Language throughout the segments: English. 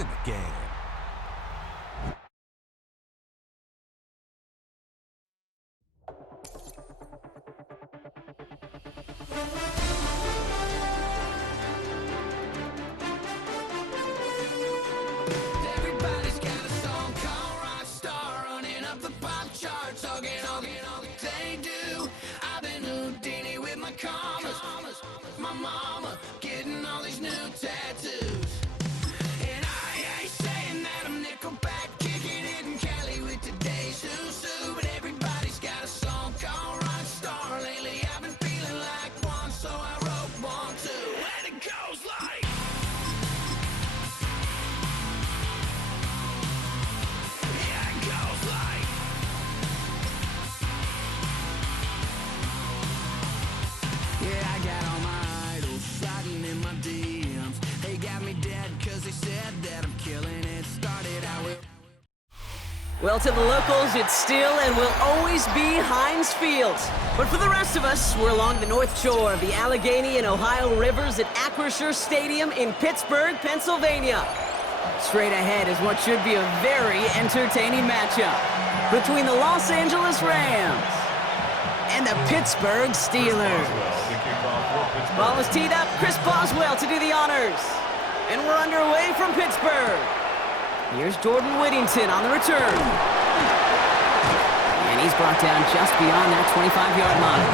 in the game. Everybody's got a song called Rockstar, running up the pop charts, all they do. I've been Houdini with my commas, my mama getting all these new tattoos. And I ain't saying that I'm Nickelback, kicking it in Cali with today's who's who, but everybody's got a song called Rockstar. Lately I've been feeling like one, so I wrote one too, and it goes like. Yeah, I got all my idols sliding in my DMs. They got me dead cause they said that I'm killing it. Started out with... Well, to the locals, it's still and will always be Heinz Field. But for the rest of us, we're along the north shore of the Allegheny and Ohio rivers at Acrisure Stadium in Pittsburgh, Pennsylvania. Straight ahead is what should be a very entertaining matchup between the Los Angeles Rams and the Pittsburgh Steelers. Ball is teed up, Chris Boswell to do the honors. And we're underway from Pittsburgh. Here's Jordan Whittington on the return. And he's brought down just beyond that 25-yard line.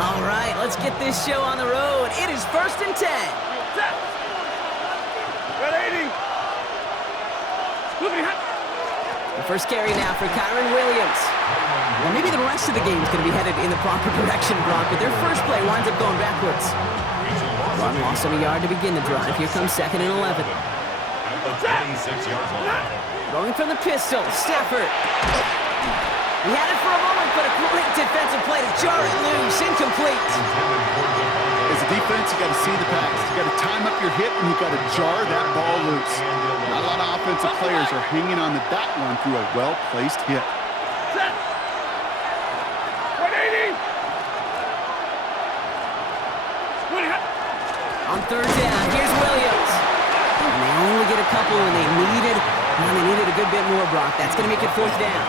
All right, let's get this show on the road. It is 1st and 10. The first carry now for Kyron Williams. Well, maybe the rest of the game is going to be headed in the proper direction, Brock, but their first play winds up going backwards. Run lost him a yard to begin the drive. Here comes 2nd and 11. Throwing from the pistol, Stafford. He had it for a moment, but a great defensive play to jar it loose, incomplete. As a defense, you got to see the pass. You got to time up your hit, and you got to jar that ball loose. Not a lot of offensive players are hanging on to that one through a well-placed hit. Set. 180. On 3rd down, here's Williams. And they only get a couple when they needed a good bit more, Brock. That's going to make it 4th down.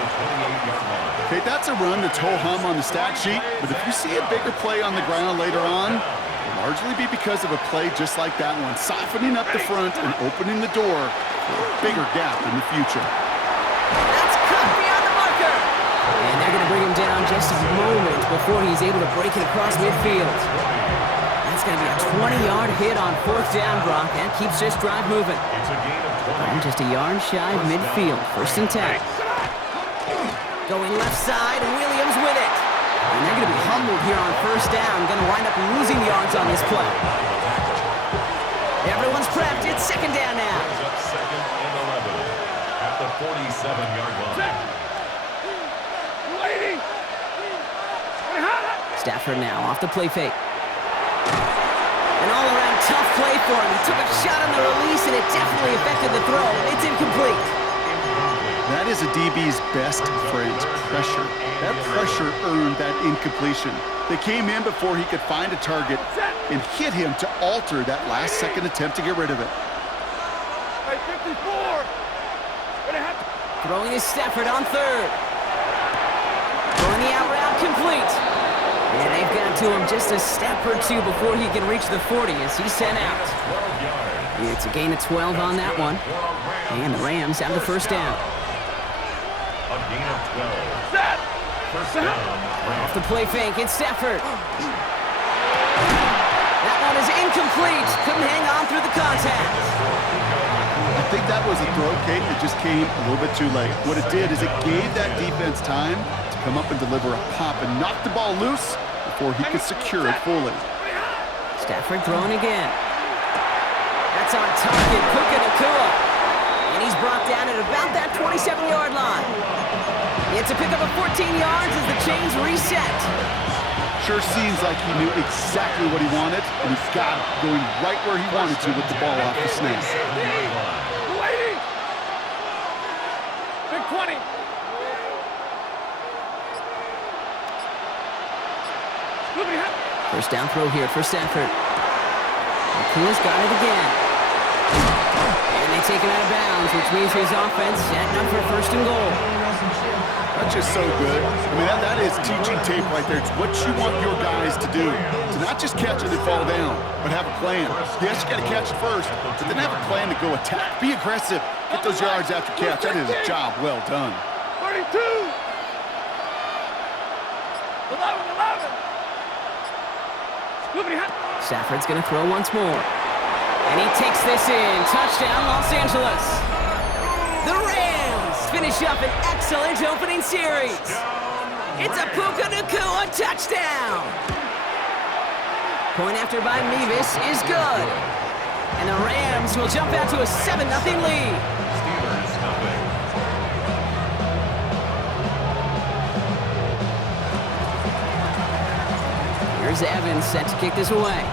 Okay, that's a run that's ho-hum on the stat sheet, but if you see a bigger play on the ground later on, it'll largely be because of a play just like that one, softening up the front and opening the door for a bigger gap in the future. That's cut beyond the marker. And they're going to bring him down just a moment before he's able to break it across midfield. That's going to be a 20-yard hit on 4th down, Brock. That keeps this drive moving. Just a yard shy of midfield. 1st and 10. Going left side, Williams with it. And they're going to be humbled here on 1st down. Going to wind up losing yards on this play. Everyone's prepped. It's 2nd down now. 2nd and 11 at the 47-yard line. Stafford now off the play fake. An all-around tough play for him. He took a shot on the release, and it definitely affected the throw. It's incomplete. That is a DB's best friend, pressure. That pressure earned that incompletion. They came in before he could find a target and hit him to alter that last-second attempt to get rid of it. 54. Throwing is Stafford on 3rd. Throwing the out route complete. And they've got to him just a step or two before he can reach the 40 as he's sent out. It's a gain of 12 on that one. And the Rams have the 1st down. A gain of 12. 1st down. Off the play fake, it's Stafford. That one is incomplete. Couldn't hang on through the contact. I think that was a throw, Kate, that just came a little bit too late. What it did is it gave that defense time to come up and deliver a pop and knock the ball loose before he could secure it fully. Stafford throwing again. That's on target, Puka Nacua. And he's brought down at about that 27-yard line. It's a pickup of 14 yards as the chains reset. Sure seems like he knew exactly what he wanted, and he's got it, going right where he wanted to with the ball off the snap. Big 20. First down throw here for Stafford. Kua's got it again. And they take him out of bounds, which means his offense setting up for first and goal. That's just so good. I mean, that is teaching tape right there. It's what you want your guys to do. To not just catch it and fall down, but have a plan. Yes, you got to catch it first, but then have a plan to go attack. Be aggressive. Get those yards after catch. That is a job well done. 32! 11! Stafford's going to throw once more. And he takes this in. Touchdown, Los Angeles. The Rams finish up an excellent opening series. It's a Puka Nacua touchdown. Point after by Mevis is good. And the Rams will jump out to a 7-0 lead. Steelers nothing. Here's Evans set to kick this away.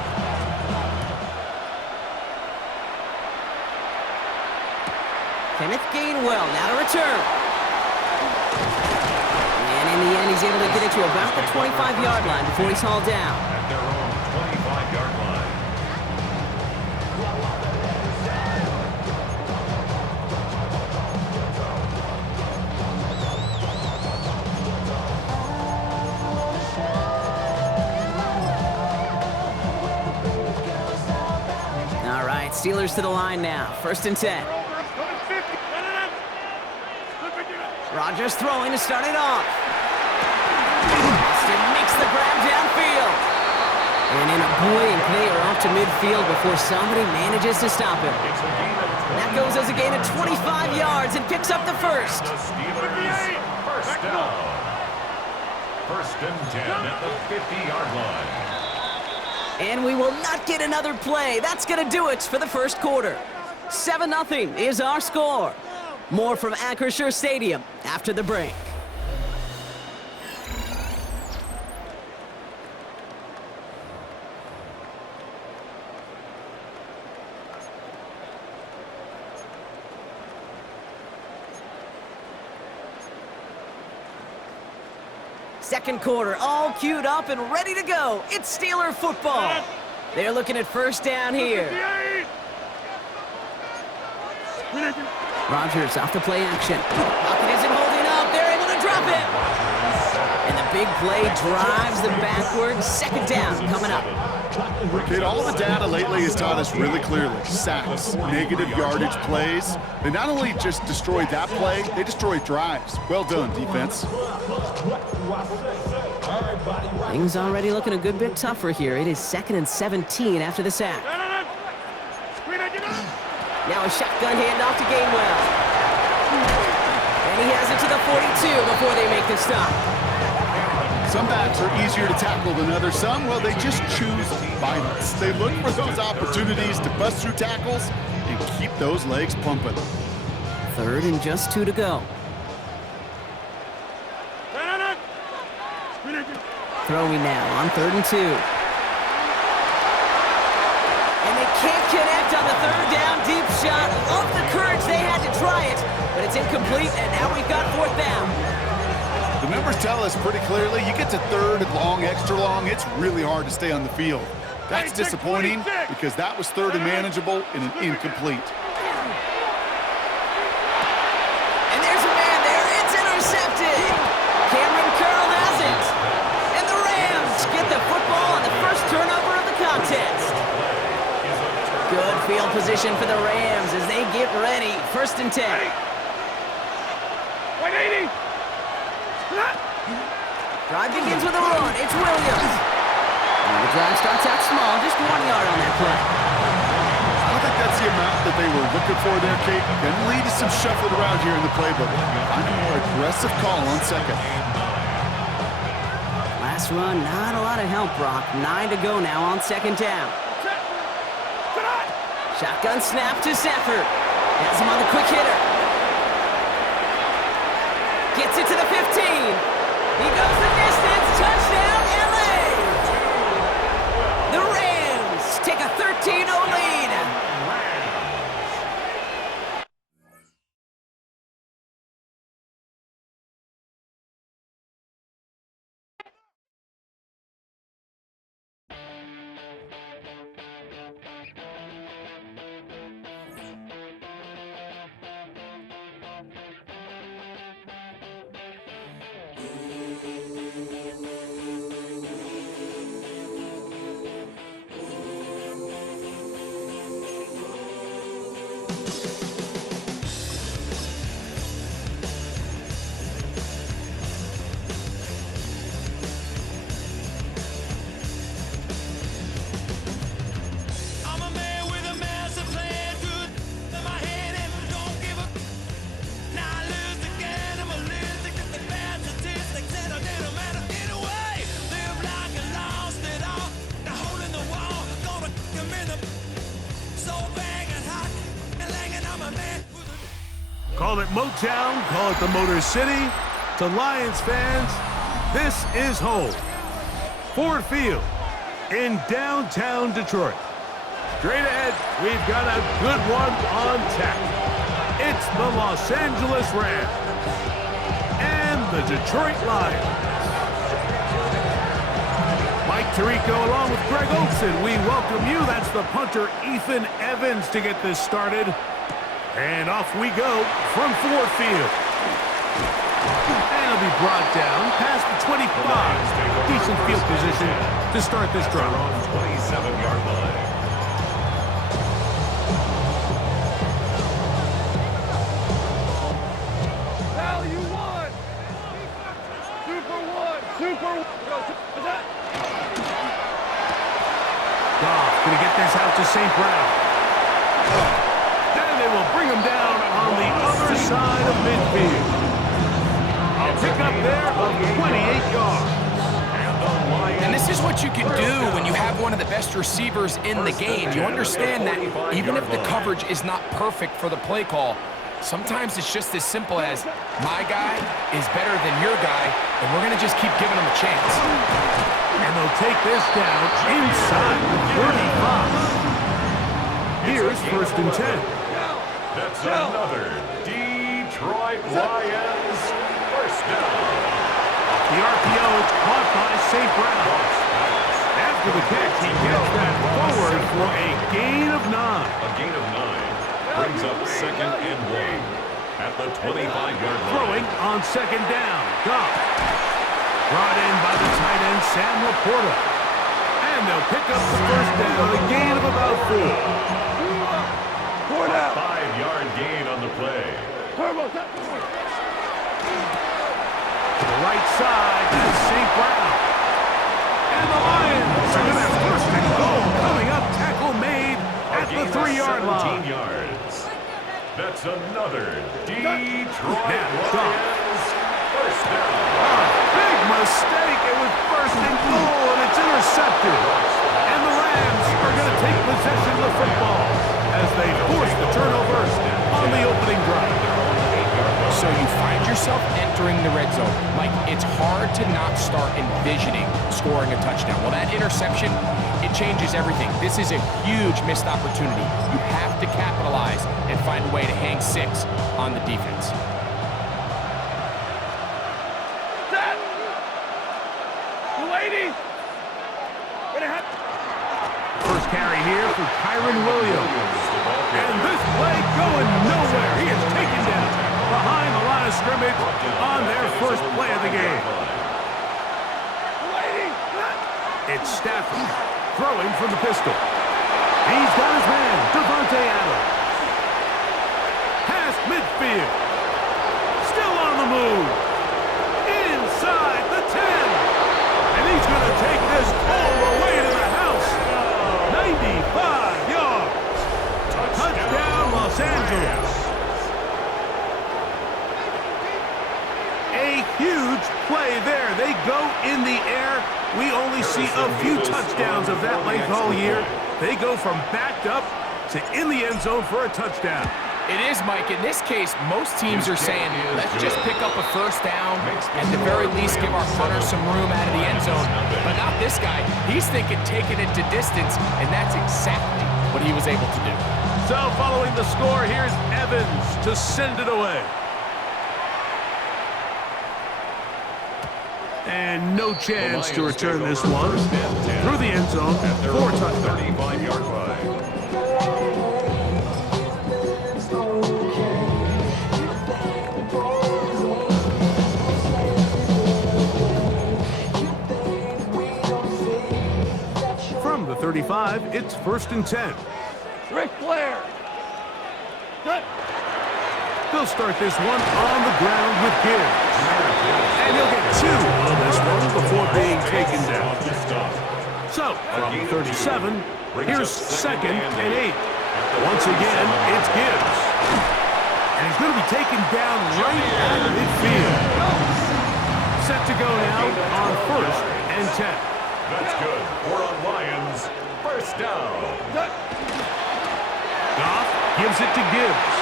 Kenneth Gainwell now to return. And in the end, he's able to get it to about the 25-yard line before he's hauled down. At their own 25-yard line. All right, Steelers to the line now. First and 10. Rodgers throwing to start it off. Austin makes the grab downfield. And in a blink, they are off to midfield before somebody manages to stop him. It's a gain of 20. That goes as a gain of 25 yards and picks up the first. The Steelers first down. First and 10 at the 50-yard line. And we will not get another play. That's going to do it for the first quarter. 7-0 is our score. More from Acrisure Stadium after the break. Second quarter, all queued up and ready to go. It's Steeler football. They're looking at first down here. Rodgers off the play action. Pocket isn't holding up. They're able to drop him. And the big play drives them backwards. Second down coming up. Kid, all of the data lately has taught us really clearly. Sacks, negative yardage plays. They not only just destroyed that play, they destroyed drives. Well done, defense. Things already looking a good bit tougher here. It is 2nd and 17 after the sack. Now a shotgun handoff to Gainwell. And he has it to the 42 before they make the stop. Some backs are easier to tackle than others. Some, well, they just choose violence. They look for those opportunities to bust through tackles and keep those legs pumping. 3rd and just 2 to go. Throwing now on 3rd and 2. And they can't connect on the 3rd down deep shot. Love the courage they had to try it, but it's incomplete, and now we've got 4th down. The numbers tell us pretty clearly, you get to 3rd and long, extra long, it's really hard to stay on the field. That's disappointing because that was 3rd and manageable and an incomplete. And there's a man there. It's intercepted. Cameron Curl has it. And the Rams get the football on the first turnover of the contest. Good field position for the Rams as they get ready. 1st and 10. 180! Drive begins with a run. It's Williams. And the drive starts out small, just 1 yard on that play. I don't think that's the amount that they were looking for there, Kate. Gonna lead to some shuffling around here in the playbook. Find a more aggressive call on 2nd. Last run, not a lot of help, Brock. 9 to go now on 2nd down. Shotgun snap to Stafford. Has him on the quick hitter. Gets it to the 15. He goes the distance. Touchdown, LA! The Rams take a 13-0 lead. I'm a man with a massive plan, good in my head and don't give a. Now I lose again, I'm a loser, 'cause the bad statistics and I didn't matter anyway. Live like I lost it all, the hole in the wall, gonna come in the. So banging hot and langing, I'm a man with a. Call it Motown, call it the Motor City. To Lions fans, this is home. Ford Field in downtown Detroit. Straight ahead, we've got a good one on tap. It's the Los Angeles Rams and the Detroit Lions. Mike Tirico along with Greg Olson, we welcome you. That's the punter Ethan Evans to get this started. And off we go from Ford Field. And it'll be brought down past the 25. Decent field position to start this drive. On 27-yard line. Value one. Super one. Super. Go. Is that? Goff gonna get this out to St. Brown. Then they will bring him down on the other side of midfield. I'll pick up there of 28 yards. And this is what you can do when you have one of the best receivers in the game. You understand that even if the coverage is not perfect for the play call, sometimes it's just as simple as my guy is better than your guy, and we're going to just keep giving him a chance. And they'll take this down inside the 35. Here's 1st and 10. That's another Detroit Lions first down. The RPO is caught by St. Brown. After the catch, he gets that forward for a gain of 9. A gain of 9 brings up 2nd and 1 at the 25-yard line. Throwing on 2nd down. Goff. Brought in by the tight end, Sam Laporta. And they'll pick up the 1st down, a gain of about 4. A 5-yard gain on the play. To the right side, that's St. Brown. And the Lions are their 1st and goal. Coming up, tackle made at the 3-yard line. 17 yards. That's another Detroit Now, Goff. Lions first down. Big mistake. It was 1st and goal, and it's intercepted. And the Rams are going to take possession of the football as they force the turnover on the opening drive. So you find yourself entering the red zone. Mike, it's hard to not start envisioning scoring a touchdown. Well, that interception, it changes everything. This is a huge missed opportunity. You have to capitalize and find a way to hang 6 on the defense. That. Lady. First carry here for Kyron Williams. And this play going nowhere. He is taken down behind the line of scrimmage on their first play of the game. It's Stafford throwing from the pistol. He's got his man, Devontae Adams. Past midfield. Still on the move. Inside the 10. And he's going to take this all the way to the house. 95 yards. Touchdown, Los Angeles. A huge play there. They go in the air. We only see a few touchdowns of that length all year. They go from backed up to in the end zone for a touchdown. It is, Mike. In this case, most teams are saying, let's just pick up a 1st down, at the very least give our punter some room out of the end zone. But not this guy. He's thinking taking it to distance, and that's exactly what he was able to do. So following the score, here's Evans to send it away. And no chance to return this one through the end zone for a touchdown. 35-yard line. drive, it's 1st and 10. Ric Flair. Cut. They'll start this one on the ground with Gibbs. And he'll get 2 on this one before being taken down. So, from 37, here's 2nd and 8. Once again, it's Gibbs. And he's going to be taken down right at midfield. Set to go now on 1st and 10. That's good. 4 on Lions. First down. Goff gives it to Gibbs.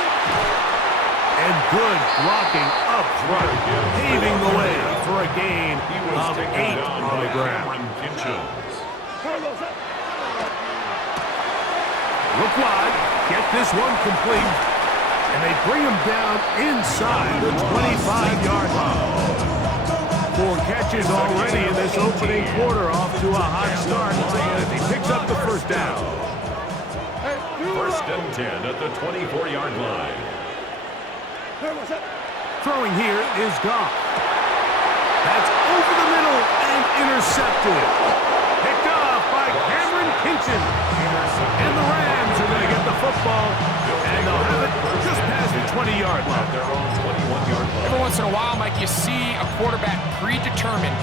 And good blocking up front, paving the way for a gain of 8 on the ground. Look wide, get this one complete, and they bring him down inside the 25-yard line. 4 catches already in this opening quarter, off to a hot start as he picks up the first down. 1st and 10 at the 24-yard line. Throwing here is Goff. That's over the middle and intercepted. Picked off by Cameron Kinchen. And the Rams are going to get the football, and they'll have it just past the 20-yard line. Every once in a while, Mike, you see a quarterback predetermined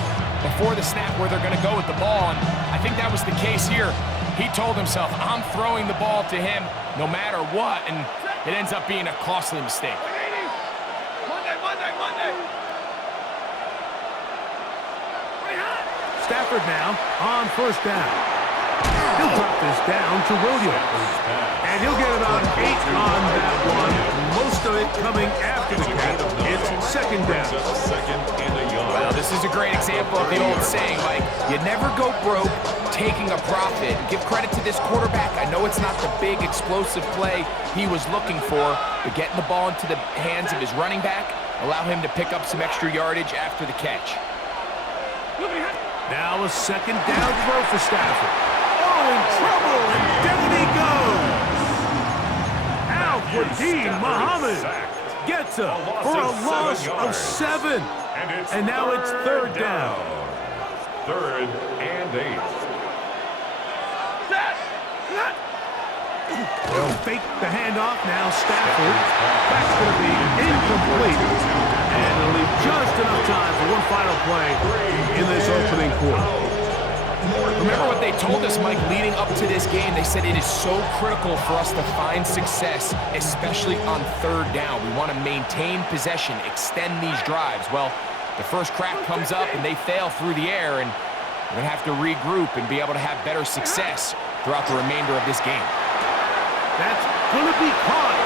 before the snap where they're going to go with the ball, and I think that was the case here. He told himself, I'm throwing the ball to him no matter what, and it ends up being a costly mistake. Stafford now on 1st down. He'll drop this down to Williams. And he'll get about 8 on that one. Most of it coming after the catch. It's 2nd down. Well, this is a great example of the old saying, Mike, you never go broke taking a profit. Give credit to this quarterback. I know it's not the big explosive play he was looking for, but getting the ball into the hands of his running back, allow him to pick up some extra yardage after the catch. Now a 2nd down throw for Stafford. Oh, in trouble, and down he goes. Al-Quadin Muhammad gets him for a loss of 7. And now it's 3rd down. 3rd and 8. They'll fake the handoff now. Stafford. That's going to be incomplete. And it'll leave just enough time for one final play in this opening quarter. Remember what they told us, Mike, leading up to this game? They said it is so critical for us to find success, especially on 3rd down. We want to maintain possession, extend these drives. Well, the first crack comes up and they fail through the air, and we're going to have to regroup and be able to have better success throughout the remainder of this game. That's going to be caught.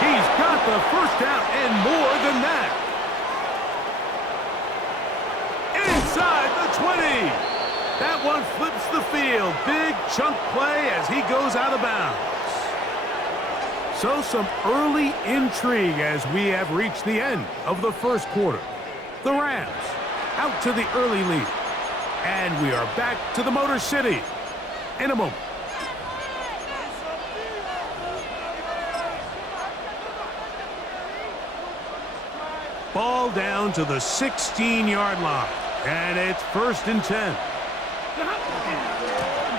He's got the first down and more than that. Inside the 20. That one flips the field. Big chunk play as he goes out of bounds. So some early intrigue as we have reached the end of the first quarter. The Rams out to the early lead. And we are back to the Motor City in a moment. Ball down to the 16-yard line. And it's 1st and 10.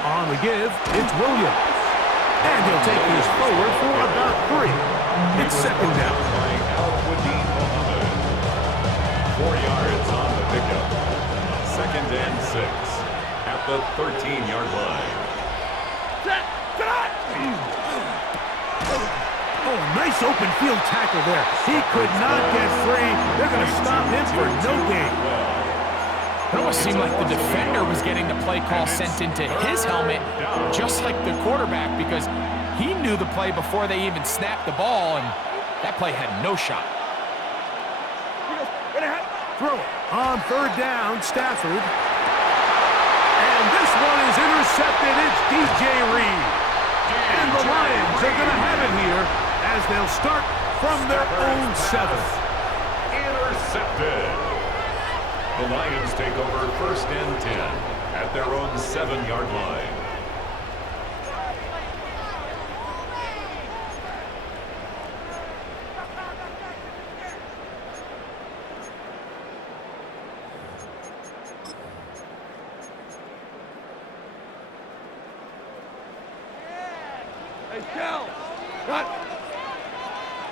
On the give, it's Williams. And he'll take this forward for about 3. It's 2nd down. 4 yards on the pickup. 2nd and 6 at the 13-yard line. Oh, nice open field tackle there. He could not get free. They're going to stop him for no gain. It almost seemed like the defender was getting the play call sent into his helmet, just like the quarterback, because he knew the play before they even snapped the ball, and that play had no shot. Throw it on 3rd down, Stafford. And this one is intercepted. It's DJ Reed. And the Lions are going to have it here as they'll start from their own 7. Intercepted. The Lions take over 1st and 10 at their own 7-yard line.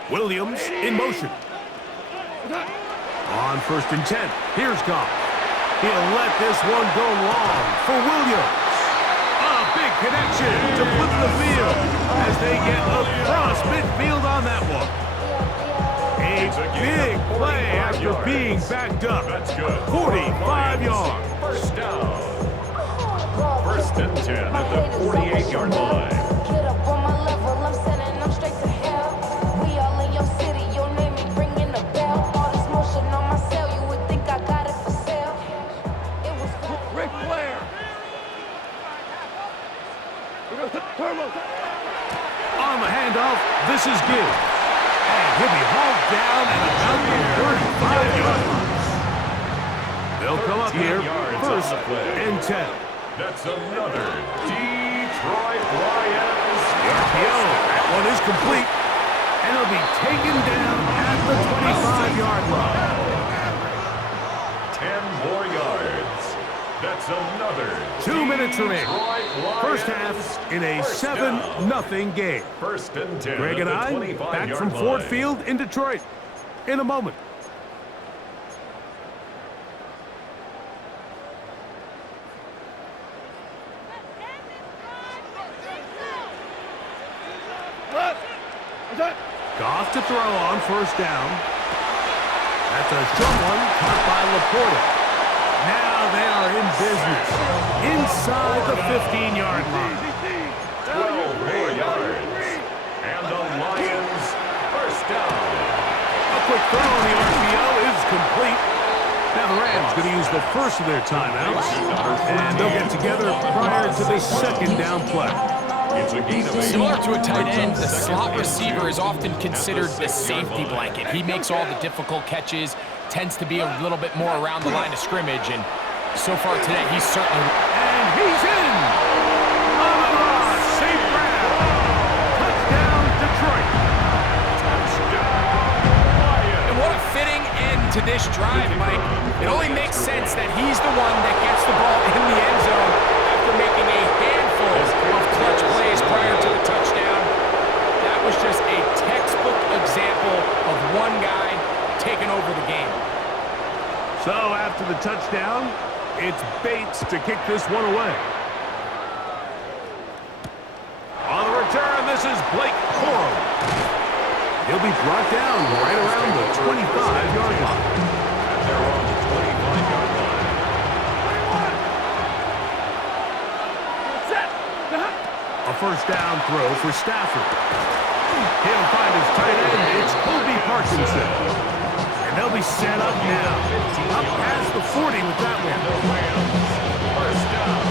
Williams in motion. On 1st and 10, here's Goff. He'll let this one go long for Williams. A big connection to flip the field as they get across midfield on that one. A big play after being backed up. That's good. 45 yards. First down. 1st and 10 at the 48-yard line. Get up on my level, I'm sending them straight to hell. We all in your city, your name ain't ringing the bell. All this motion on my cell, you would think I got it for sale. It was Ric Flair. On the handoff, this is Gibbs. And he'll be hauled down at about the 35-yard line. They'll come up here, 1st and 10. That's another Detroit Lions. RPO, that one is complete. And he'll be taken down at the 25-yard line. 10 more yards. That's another 2 minutes remaining. Detroit Lions. First half in a 7-0 game. 1st and 10 Greg at and the I 25-yard back from line. Ford Field in Detroit in a moment. Goff to throw on 1st down. That's a short one caught by Laporta. Now they are in business inside the 15-yard line. 12 more yards. And the Lions 1st down. A quick throw on the RPO is complete. Now the Rams going to use the first of their timeouts, and they'll get together prior to the 2nd down play. It's a gain of 8. Similar to a tight end, the slot receiver is often considered the safety blanket. He makes all the difficult catches, tends to be a little bit more around the line of scrimmage, and so far today, he's certainly... And he's in! On the run! Safe grab! Touchdown, Detroit! And what a fitting end to this drive, Mike. It only makes sense that he's the one that gets the ball in the end zone after making a handful of clutch plays prior to the touchdown. That was just a textbook example of one guy taking over the game. So after the touchdown, it's Bates to kick this one away. On the return, this is Blake Corum. He'll be brought down right around the 25-yard line. And they're on the 25-yard line. A 1st down throw for Stafford. He'll find his tight end. It's Kobe Parkinson. And they'll be set up now. Up past the 40 with that one. The Rams 1st down.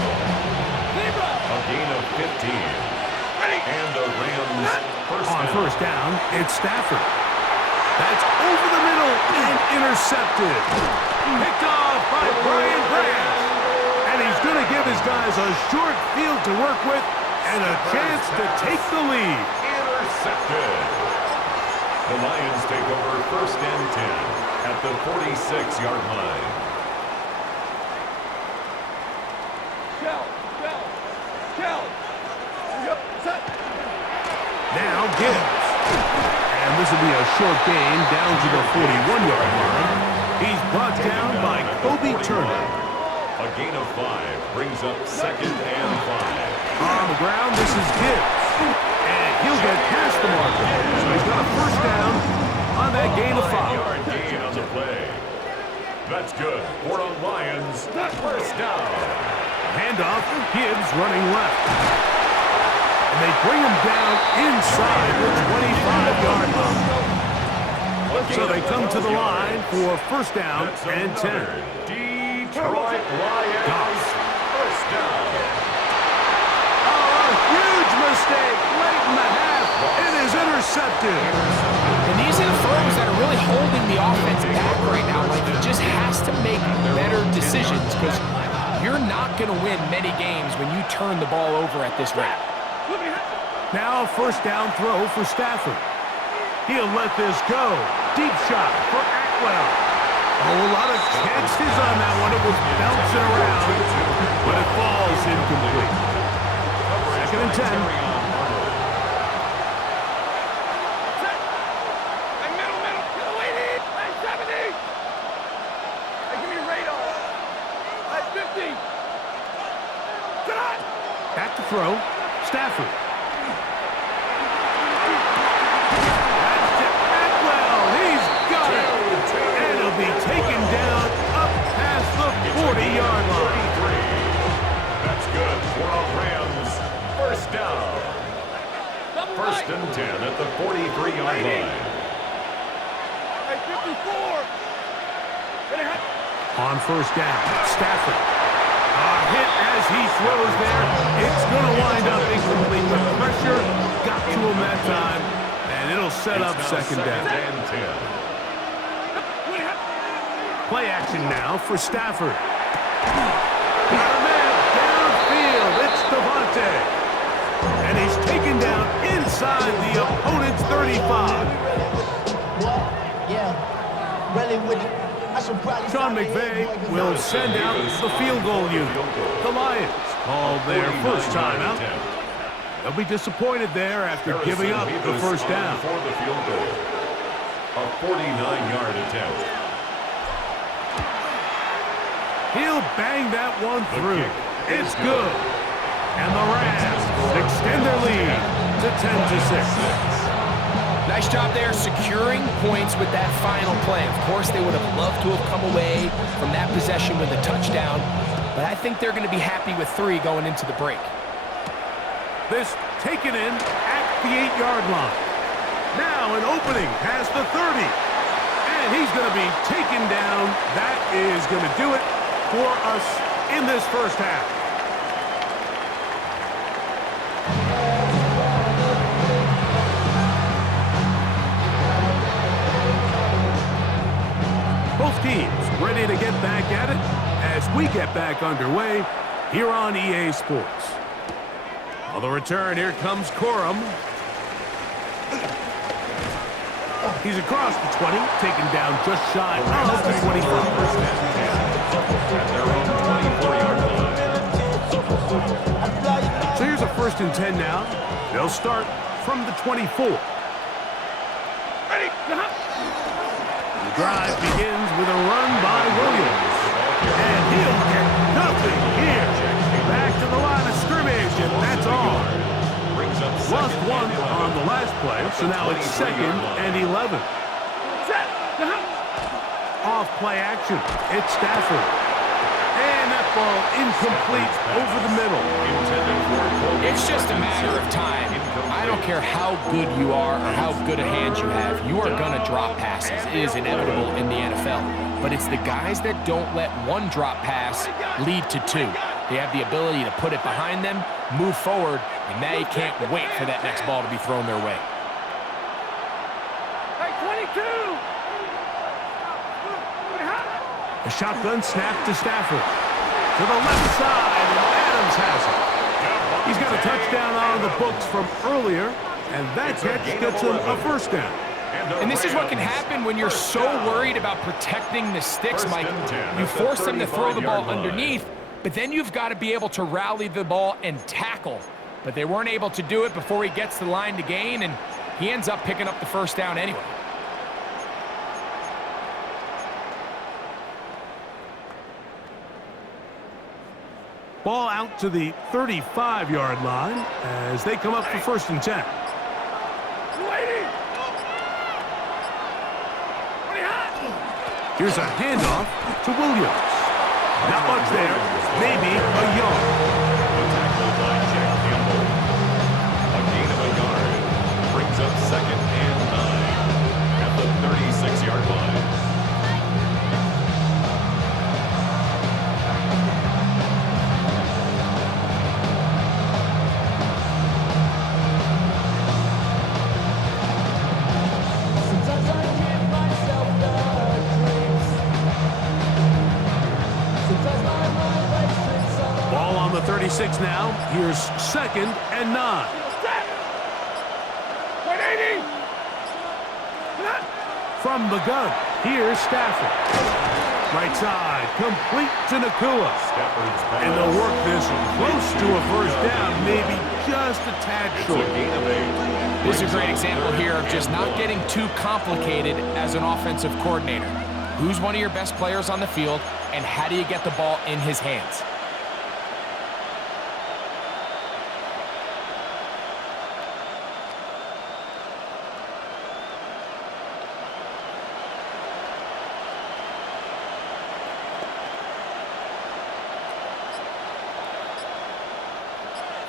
A gain of 15. And the Rams 1st On down. 1st down, it's Stafford. That's over the middle and intercepted. Picked off by Brian Branch. And he's going to give his guys a short field to work with and a chance to take the lead. Intercepted. The Lions take over 1st and 10 at the 46-yard line. Now Gibbs. And this will be a short gain down to the 41-yard line. He's brought down by Kobe Turner. A gain of 5 brings up 2nd and 5. On the ground, this is Gibbs. And he'll get past the marker. So he's got a 1st down on that gain of 5. 5-yard gain on the play. That's good for the Lions. 1st down. Handoff, Gibbs running left. And they bring him down inside the 25-yard line. So they come to the line for 1st down That's and 10. another Detroit Lions 1st down. Oh, a huge mistake late in the half. It is intercepted. And these are the throws that are really holding the offense back right now. Like, he just has to make better decisions because you're not going to win many games when you turn the ball over at this rate. Now a 1st down throw for Stafford. He'll let this go. Deep shot for Atwell. Oh, a lot of chances on that one. It was bouncing around, but it falls incomplete. 2nd and 10. throw, Stafford. That's to Atwell. He's got it. And he'll be taken down up past the 40-yard line. That's good for a Rams first down. First and 10 at the 43-yard line. Hey, 54. On first down, Stafford. A hit as he throws there. It's going to wind up incomplete. The pressure got to him that time, and it'll set up second down. And 10. Play action now for Stafford. Got a man downfield. It's Devontae. And he's taken down inside the opponent's 35. Sean McVay will send out the field goal unit. The Lions called their first timeout. They'll be disappointed there after giving up the first down. For the field goal. A 49-yard attempt. He'll bang that one through. It's good. And the Rams extend their lead to 10-6. Nice job there securing points with that final play. Of course, they would have loved to have come away from that possession with a touchdown, but I think they're going to be happy with 3 going into the break. This taken in at the 8-yard line. Now an opening past the 30. And he's going to be taken down. That is going to do it for us in this first half. Both teams ready to get back at it as we get back underway here on EA Sports. On the return, here comes Corum. He's across the 20, taken down just shy of the 25. At their own 24-yard line. So here's a 1st and 10 now. They'll start from the 24. Ready? The drive begins with a run by Williams. And he'll get nothing here. Back to the line of scrimmage, and that's all. Lost one on the last play, so now it's 2nd and 11. Off play action. It's Stafford. And that ball incomplete over the middle. It's just a matter of time. I don't care how good you are or how good a hand you have. You are going to drop passes. It is inevitable in the NFL. But it's the guys that don't let one drop pass lead to 2. They have the ability to put it behind them, move forward, and now you can't wait for that next ball to be thrown their way. Hey, 22. A shotgun snap to Stafford. To the left side, and Adams has it. He's got a touchdown on the books from earlier, and that catch gets him a first down. And this is what can happen when you're so worried about protecting the sticks, Mike. You force them to throw the ball underneath, but then you've got to be able to rally the ball and tackle. But they weren't able to do it before he gets the line to gain, and he ends up picking up the first down anyway. Ball out to the 35-yard line as they come up for 1st and 10. Here's a handoff to Williams. Not much there, maybe a yard. Tackled by Jack Campbell. A gain of a yard brings up 2nd and 9 at the 36-yard line. Ball on the 36 now. Here's 2nd and 9. 180. From the gun, here's Stafford. Right side, complete to Nakua. And they'll work this close to a first down, maybe just a tad short. This is a great example here of just not getting too complicated as an offensive coordinator. Who's one of your best players on the field, and how do you get the ball in his hands?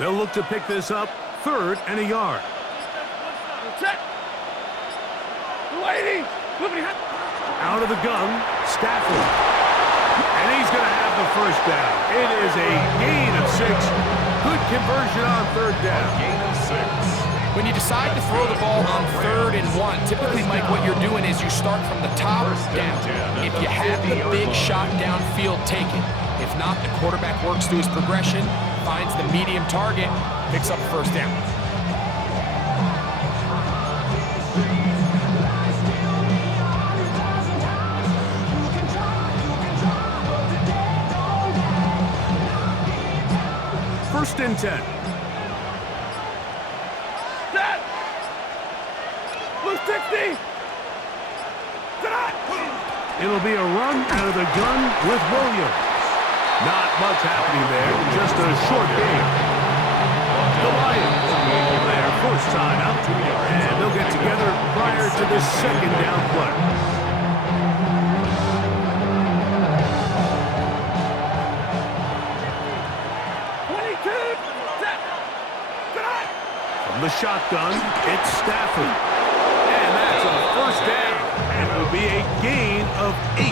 They'll look to pick this up, 3rd and a yard. Check. 280. Out of the gun, Stafford. And he's going to have the first down. It is a gain of 6. Good conversion on 3rd down. Gain of 6. When you decide to throw the ball on 3rd and 1, typically, Mike, what you're doing is you start from the top down. If you have the big shot downfield, take it. If not, the quarterback works through his progression, finds the medium target, picks up first down. First and 10. Set. Blue 60. Tonight. It'll be a run out of the gun with Williams. Not much happening there, just a short game. The Lions call their first time out, and they'll get together prior to the 2nd down play. From the shotgun, it's Stafford. And that's a first down. And it'll be a gain of 8. A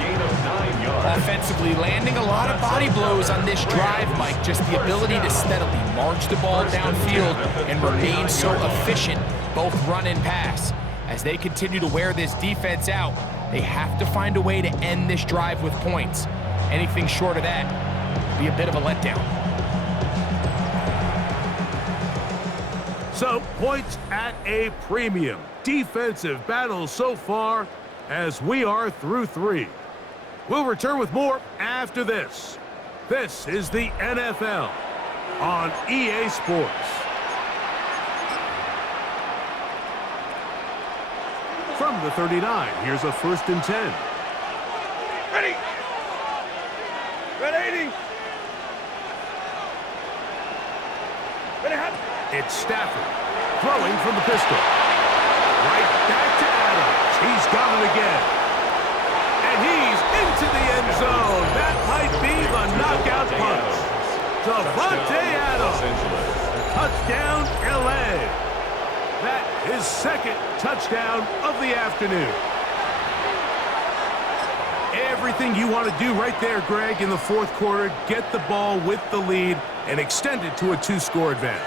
gain of 9 yards. Offensively, landing a lot of body blows on this drive, Mike. Just the ability to steadily march the ball downfield and remain so efficient, both run and pass. As they continue to wear this defense out, they have to find a way to end this drive with points. Anything short of that would be a bit of a letdown. So, points at a premium. Defensive battle so far as we are through 3. We'll return with more after this. This is the NFL on EA Sports. From the 39, here's a 1st and 10. Ready. Red 80. Ready, hot. It's Stafford throwing from the pistol. Right back to Adams. He's got it again. And he's into the end zone. That might be the knockout punch. Devontae Adams. Touchdown, LA. That is 2nd touchdown of the afternoon. Everything you want to do right there, Greg, in the 4th quarter. Get the ball with the lead and extend it to a 2-score advantage.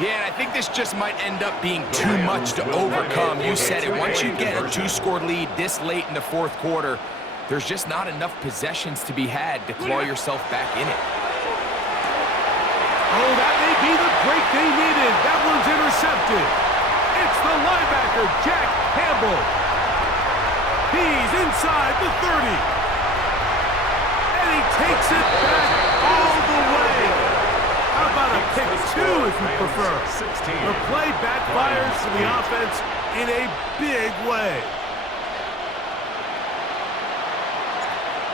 Yeah, and I think this just might end up being too much to overcome. You said it. Once you get a 2-score lead this late in the 4th quarter, there's just not enough possessions to be had to claw yourself back in it. Oh, that may be the break they needed. That one's intercepted. It's the linebacker, Jack Campbell. He's inside the 30. And he takes it back all the way. How about a pick 2 if you prefer? The play backfires for the offense in a big way.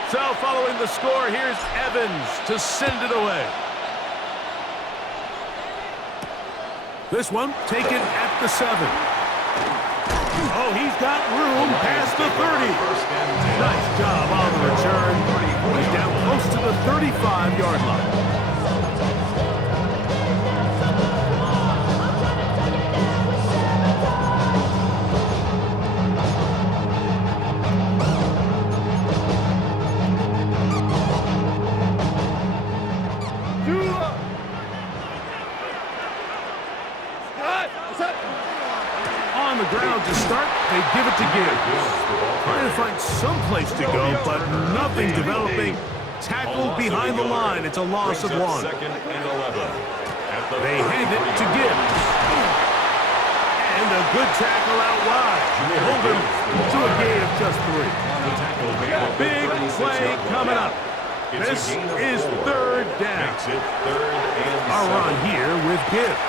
So following the score, here's Evans to send it away. This one taken at the 7. Oh, he's got room past the 30. Nice job on the return. He's down close to the 35-yard line. On the ground to start, they give it to Gibbs. Trying to find some place to go, but nothing developing. Tackled behind the line. It's a loss of 1. They hand it to Gibbs. And a good tackle out wide. Hold him to a gain of just 3. Big play coming up. This is 3rd down. A run here with Gibbs.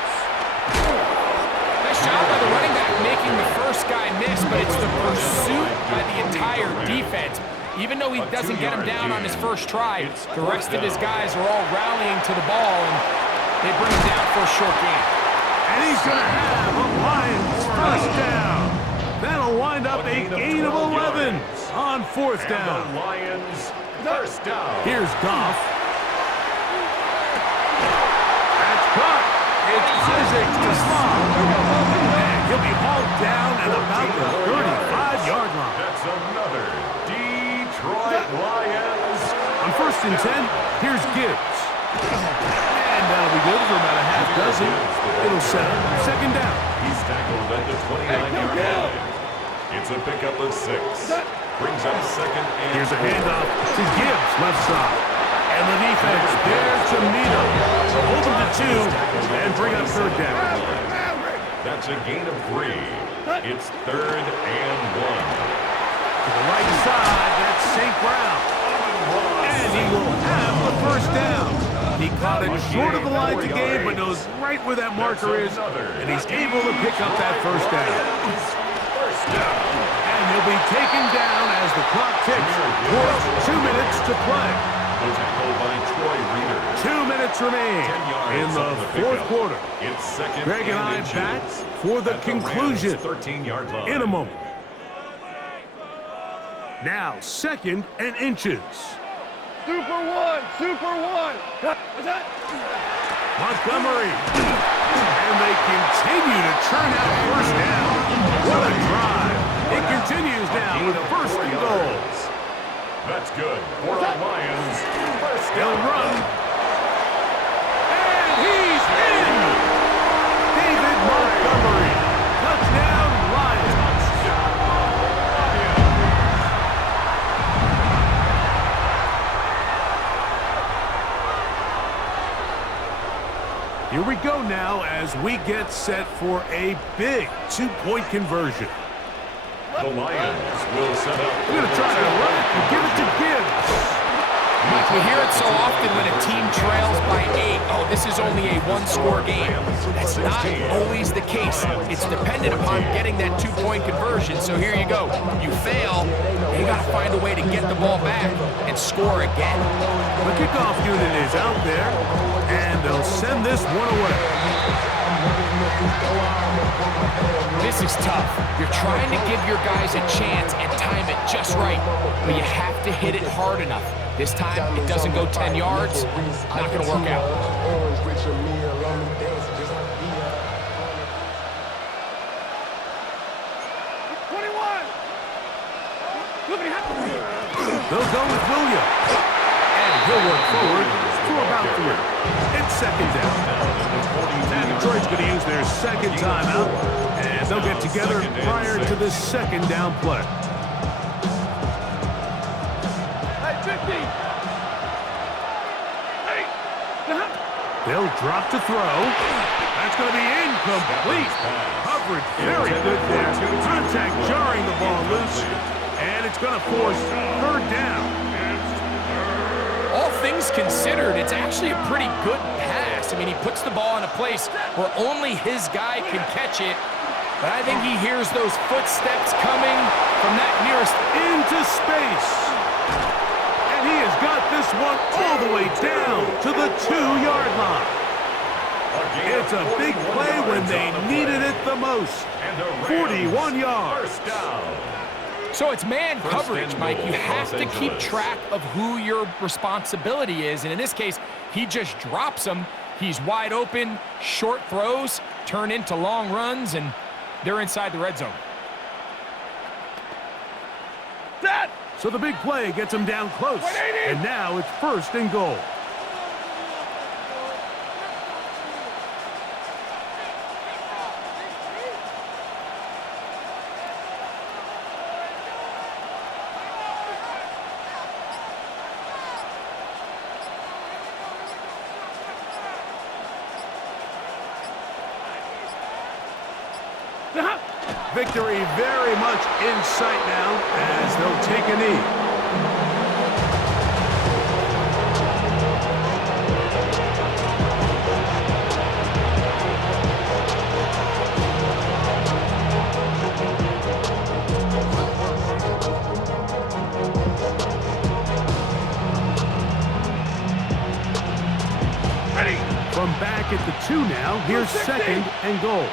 Nice job by the running back making the first guy miss, but it's the pursuit by the entire defense. Even though he doesn't get him down on his first try, the rest of his guys are all rallying to the ball, and they bring him down for a short gain. And he's going to have a Lions first down. That'll wind up a gain of 11 on 4th down. Lions first down. Here's Goff. That's caught. It's Isaac to Slav. And he'll be hauled down at about the 35-yard line. That's another Detroit Lions. On 1st and 10, here's Gibbs. And that'll be good for about a half dozen. It'll set up 2nd down. He's tackled at the 29-yard line. It's a pickup of 6. Brings up 2nd and Here's a handoff to Gibbs, left side. And the defense there to meet him. So hold them to 2 and bring up 3rd down. That's a gain of 3. It's 3rd and 1. To the right side, that's St. Brown. And he will have the 1st down. He caught it short of the line to gain, but knows right where that marker is, and he's able to pick up that 1st down. And he'll be taken down as the clock ticks towards 2 minutes to play. 2 minutes remain in the 4th quarter. It's 2nd Greg and I back for the conclusion 13-yard line. in a moment. Now 2nd and inches. Super 1, Super 1. What's that? Montgomery. And they continue to churn out 1st down. What a drive. It continues now with 1st and goal. That's good for the Lions. 1st They'll down. run. And he's in. David Montgomery. Touchdown, Lions. Here we go now as we get set for a big 2-point conversion. The Lions will set up. We're going to try to run it and give it to Gibbs. Mike, we hear it so often when a team trails by 8. Oh, this is only a 1-score game. That's not always the case. It's dependent upon getting that 2-point conversion. So here you go. You fail, you got to find a way to get the ball back and score again. The kickoff unit is out there, and they'll send this one away. This is tough. You're trying to give your guys a chance and time it just right, but you have to hit it hard enough. This time, it doesn't go 10 yards, not going to work out. 21. Look at him. They'll go with Williams. And he'll work forward for about 3. It's 2nd down. And Detroit's going to use their 2nd timeout, and they'll get together prior to the 2nd down play. Hey, 50. Hey. They'll drop to throw. That's going to be incomplete. Coverage very good there. Contact jarring the ball loose, and it's going to force 3rd down. All things considered, it's actually a pretty good pass. I mean, he puts the ball in a place where only his guy can catch it. But I think he hears those footsteps coming from that nearest Into space. And he has got this one all the way down to the 2-yard line. It's a big play when they needed it the most. 41 yards. 1st down. So it's man coverage, Mike. You have to keep track of who your responsibility is. And in this case, he just drops him. He's wide open. Short throws turn into long runs, and they're inside the red zone. That. So the big play gets him down close. And now it's 1st and goal. Victory very much in sight now as they'll take a knee. From back at the 2 now, here's 2nd and goal.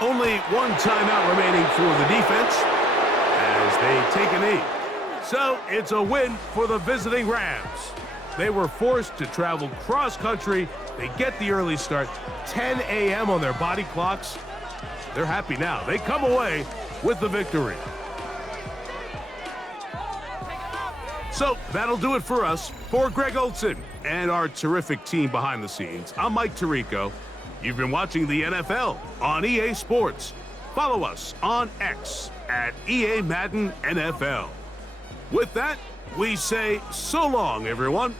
Only one timeout remaining for the defense as they take a knee. So it's a win for the visiting Rams. They were forced to travel cross-country. They get the early start, 10 a.m. on their body clocks. They're happy now. They come away with the victory. So that'll do it for us. For Greg Olson and our terrific team behind the scenes, I'm Mike Tirico. You've been watching the NFL on EA Sports. Follow us on X at EA Madden NFL. With that, we say so long, everyone.